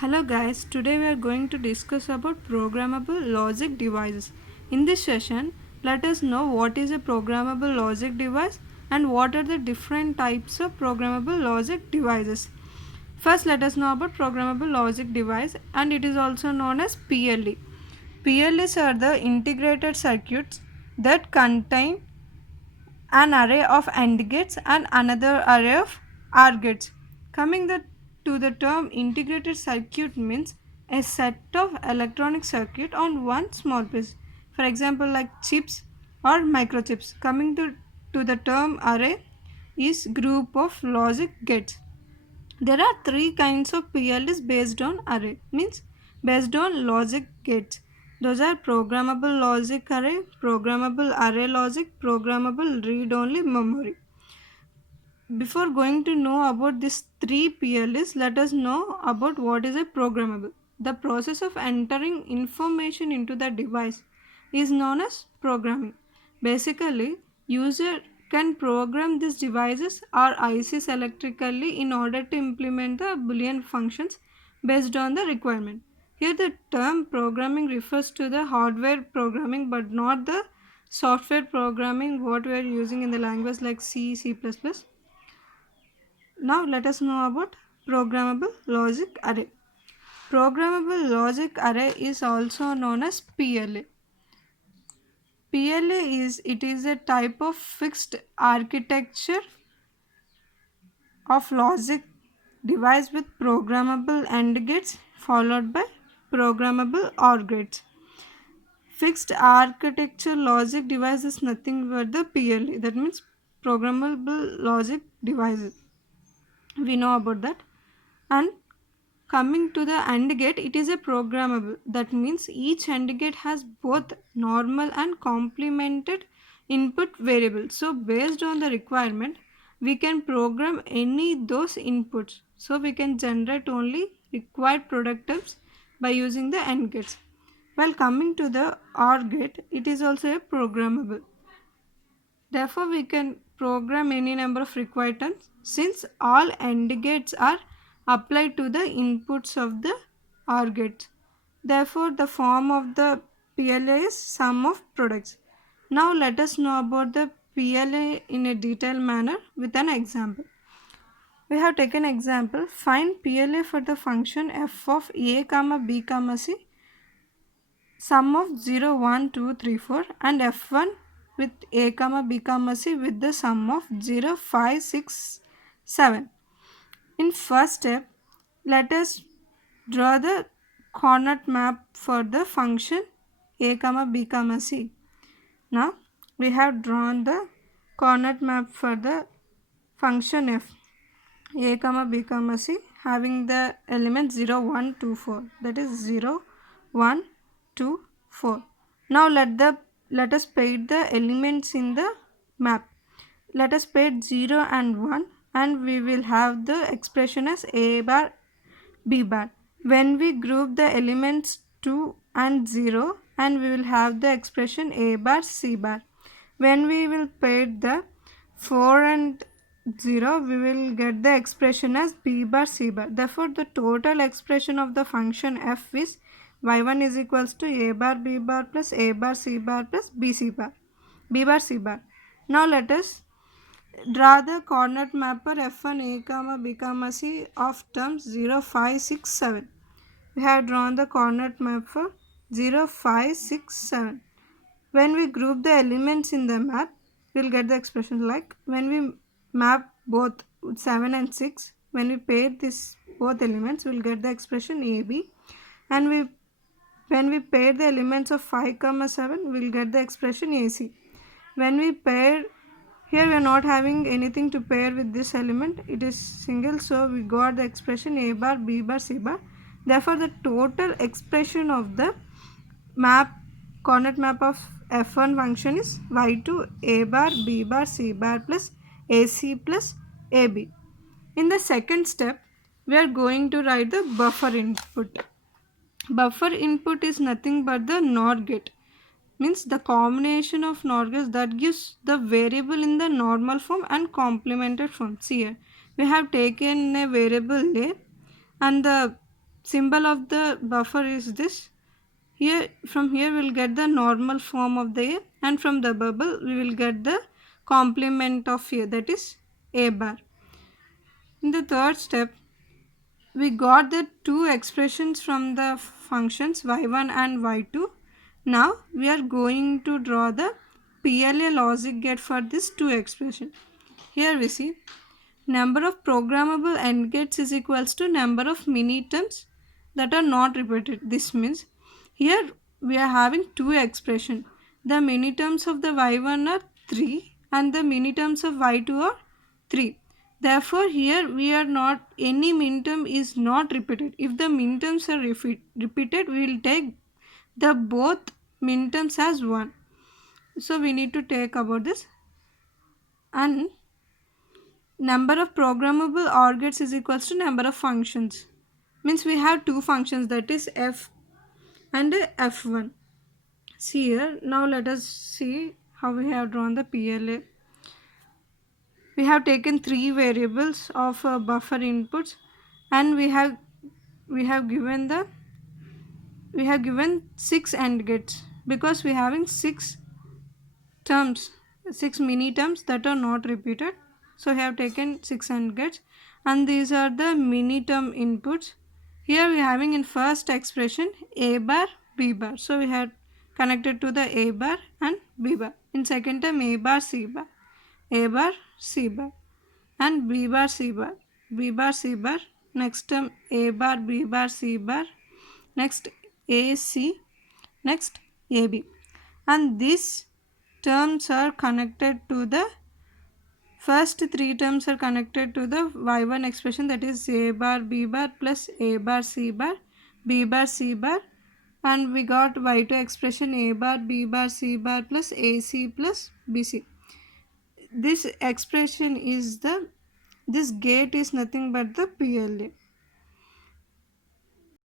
Hello guys, today we are going to discuss about programmable logic devices. In this session, let us know what is a programmable logic device and what are the different types of programmable logic devices. First, let us know about programmable logic device, and it is also known as PLE. PLEs are the integrated circuits that contain an array of AND gates and another array of OR gates. To the term integrated circuit means a set of electronic circuit on one small piece. For example, like chips or microchips. To the term array is group of logic gates. There are three kinds of PLDs based on array, means based on logic gates. Those are programmable logic array, programmable array logic, programmable read-only memory. Before going to know about these three PLDs, let us know about what is a programmable. The process of entering information into the device is known as programming. Basically, user can program these devices or ICs electrically in order to implement the Boolean functions based on the requirement. Here the term programming refers to the hardware programming but not the software programming what we are using in the language like C, C++. Now let us know about programmable logic array. Programmable logic array is also known as PLA. PLA is a type of fixed architecture of logic device with programmable AND gates followed by programmable OR gates. Fixed architecture logic device is nothing but the PLA, that means programmable logic devices. We know about that. And coming to the AND gate, it is a programmable. That means each AND gate has both normal and complemented input variables. So based on the requirement, we can program any those inputs. So we can generate only required product types by using the AND gates. While coming to the OR gate, it is also a programmable. Therefore, we can program any number of required terms since all AND gates are applied to the inputs of the OR gates. Therefore, the form of the PLA is sum of products. Now, let us know about the PLA in a detailed manner with an example. We have taken example. Find PLA for the function f of a comma b comma c, sum of 0, 1, 2, 3, 4 and f1 with a comma b comma c with the sum of 0, 5, 6, 7. In first step, let us draw the coordinate map for the function a comma b comma c. Now we have drawn the coordinate map for the function f a comma b comma c having the elements 0, 1, 2, 4, that is 0, 1, 2, 4. Now let us paint the elements in the map. Let us paint 0 and 1 and we will have the expression as a bar b bar. When we group the elements 2 and 0 and we will have the expression a bar c bar. When we will pair the 4 and 0 we will get the expression as b bar c bar. Therefore, the total expression of the function f is y1 is equals to a bar b bar plus a bar c bar plus b c bar, b bar c bar. Now let us draw the coordinate mapper f1 a comma b comma c of terms 0, 5, 6, 7. We have drawn the coordinate map for 0, 5, 6, 7. When we group the elements in the map, we will get the expression like when we map both 7 and 6, when we pair this both elements, we will get the expression AB. And when we pair the elements of 5 comma 7, we will get the expression AC. When we pair, here we are not having anything to pair with this element, it is single, so we got the expression A bar, B bar, C bar. Therefore, the total expression of the coordinate map of f1 function is y2 a bar, b bar, c bar plus ac plus ab. In the second step, we are going to write the buffer input. Buffer input is nothing but the NOR gate, means the combination of NOR gates that gives the variable in the normal form and complemented form. See here, we have taken a variable a and the symbol of the buffer is this. Here, from here we will get the normal form of the A, and from the bubble we will get the complement of A, that is A bar. In the third step, we got the two expressions from the functions y1 and y2. Now we are going to draw the PLA logic gate for this two expression. Here we see number of programmable AND gates is equals to number of miniterms that are not repeated. This means here we are having two expression. The miniterms of the y1 are 3 and the miniterms of y2 are 3. Therefore here we are not, any minterm is not repeated. If the minterms are repeated, we will take the both minterms as 1. So we need to take about this. And number of programmable OR gates is equals to number of functions. Means we have two functions, that is f and f1. See here, now let us see how we have drawn the PLA. We have taken three variables of buffer inputs, and we have given 6 AND gates, because we are having 6 terms, 6 mini terms that are not repeated. So we have taken 6 AND gates, and these are the mini term inputs. Here we are having in first expression A bar, B bar. So we have connected to the A bar and B bar. In second term A bar, C bar, A bar, C bar, and B bar, C bar, B bar, C bar. Next term A bar, B bar, C bar. Next A, C. Next A, B. And these terms are connected to the first three terms are connected to the y1 expression, that is A bar, B bar plus A bar, C bar, B bar, C bar, and we got y2 expression A bar, B bar, C bar plus AC plus BC. This expression is this gate is nothing but the PLA.